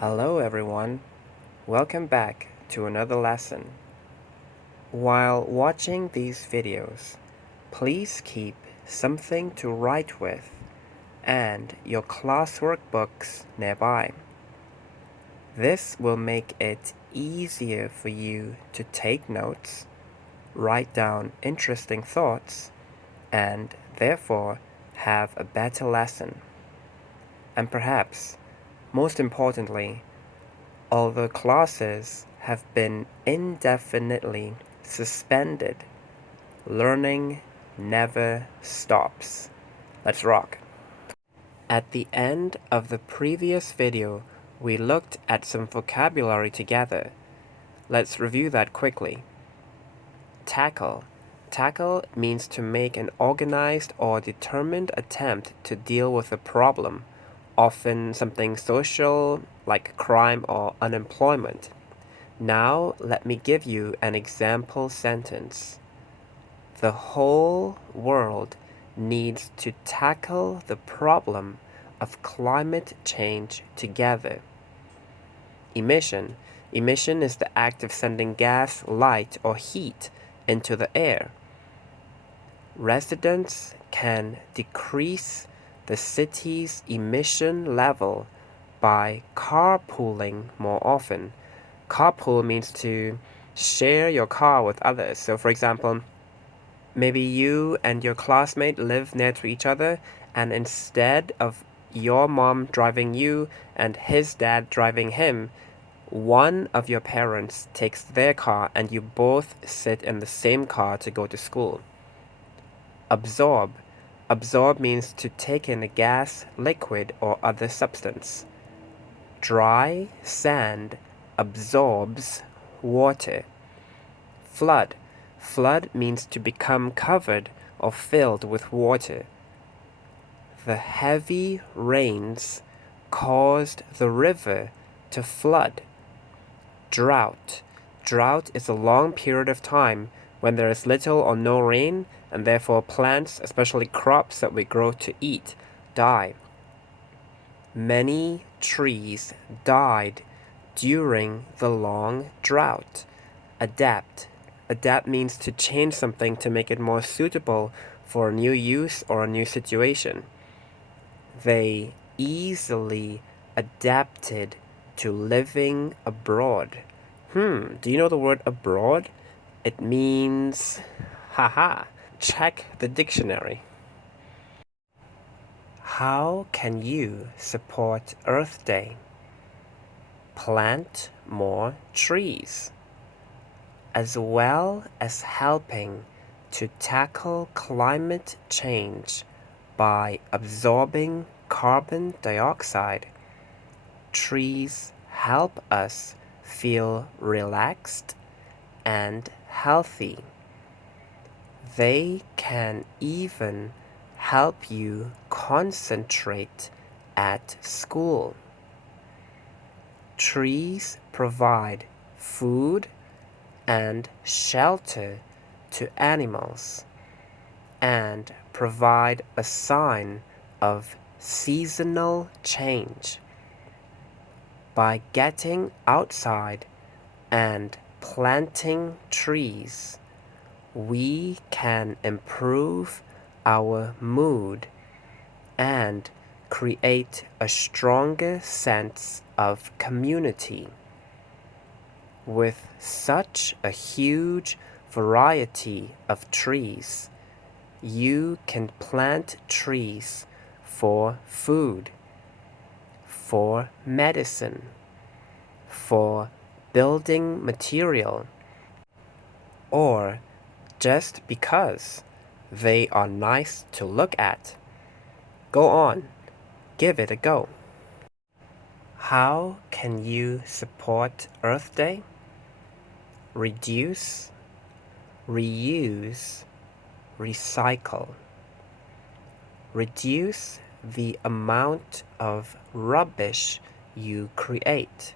Hello everyone, welcome back to another lesson. While watching these videos, please keep something to write with and your classwork books nearby. This will make it easier for you to take notes, write down interesting thoughts, and therefore have a better lesson. And perhaps, most importantly, although classes have been indefinitely suspended, learning never stops. Let's rock. At the end of the previous video, we looked at some vocabulary together. Let's review that quickly. Tackle. Tackle means to make an organized or determined attempt to deal with a problem, often something social like crime or unemployment. Now let me give you an example sentence. The whole world needs to tackle the problem of climate change together. Emission. Emission is the act of sending gas, light, or heat into the air. Residents can decrease the city's emission level by carpooling more often. Carpool means to share your car with others. So for example, maybe you and your classmate live near to each other, and instead of your mom driving you and his dad driving him, one of your parents takes their car and you both sit in the same car to go to school. Absorb. Absorb means to take in a gas, liquid, or other substance. Dry sand absorbs water. Flood. Flood means to become covered or filled with water. The heavy rains caused the river to flood. Drought. Drought is a long period of time when there is little or no rain, and therefore plants, especially crops that we grow to eat, die. Many trees died during the long drought. Adapt. Adapt means to change something to make it more suitable for a new use or a new situation. They easily adapted to living abroad. Do you know the word abroad? It means, haha, check the dictionary. How can you support Earth Day? Plant more trees. As well as helping to tackle climate change by absorbing carbon dioxide, trees help us feel relaxed and healthy. They can even help you concentrate at school. Trees provide food and shelter to animals and provide a sign of seasonal change. By getting outside and planting trees, we can improve our mood and create a stronger sense of community. With such a huge variety of trees, you can plant trees for food, for medicine, for building material, or just because they are nice to look at. Go on, give it a go. How can you support Earth Day? Reduce, reuse, recycle. Reduce the amount of rubbish you create.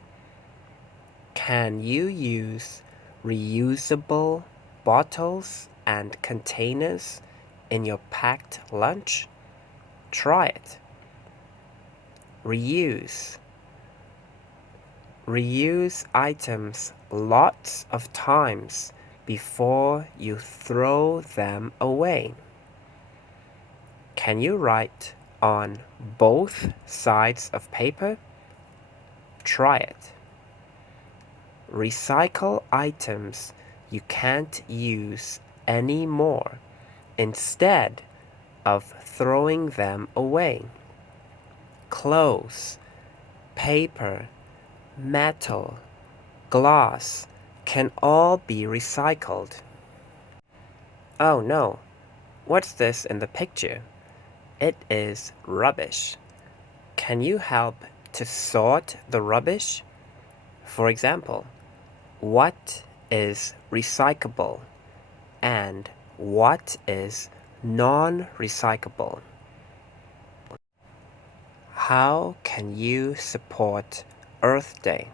Can you use reusable bottles and containers in your packed lunch? Try it. Reuse. Reuse items lots of times before you throw them away. Can you write on both sides of paper? Try it. Recycle items you can't use anymore instead of throwing them away. Clothes, paper, metal, glass can all be recycled. Oh no, what's this in the picture? It is rubbish. Can you help to sort the rubbish? For example, what is recyclable and what is non-recyclable? How can you support Earth Day?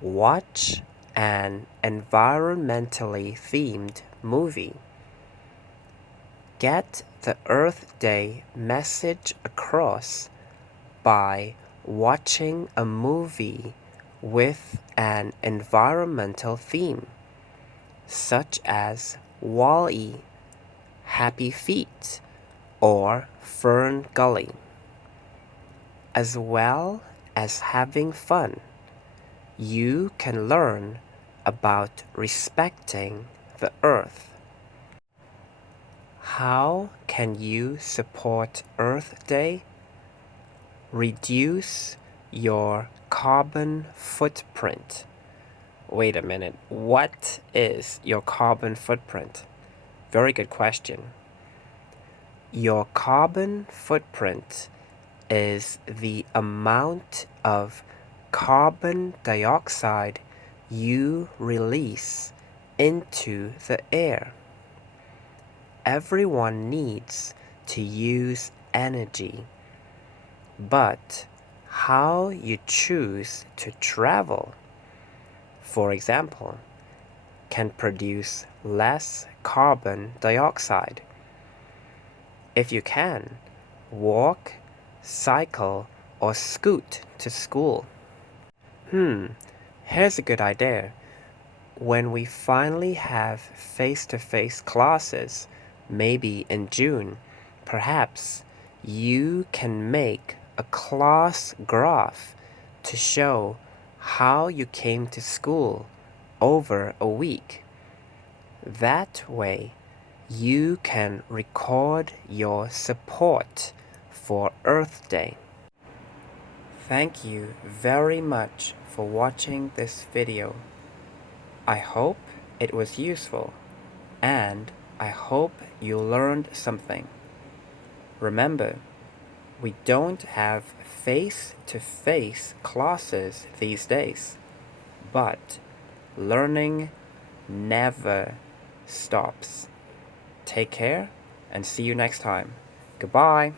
Watch an environmentally themed movie. Get the Earth Day message across by watching a movie with an environmental theme, such as WALL-E, Happy Feet, or Fern Gully. As well as having fun, you can learn about respecting the earth. How can you support Earth Day? Reduce your carbon footprint. Wait a minute, what is your carbon footprint? Very good question. Your carbon footprint is the amount of carbon dioxide you release into the air. Everyone needs to use energy, but how you choose to travel, for example, can produce less carbon dioxide. If you can, walk, cycle, or scoot to school. Here's a good idea. When we finally have face-to-face classes, maybe in June, perhaps you can make a class graph to show how you came to school over a week. That way, you can record your support for Earth Day. Thank you very much for watching this video. I hope it was useful, and I hope you learned something. Remember, we don't have face-to-face classes these days, but learning never stops. Take care and see you next time. Goodbye.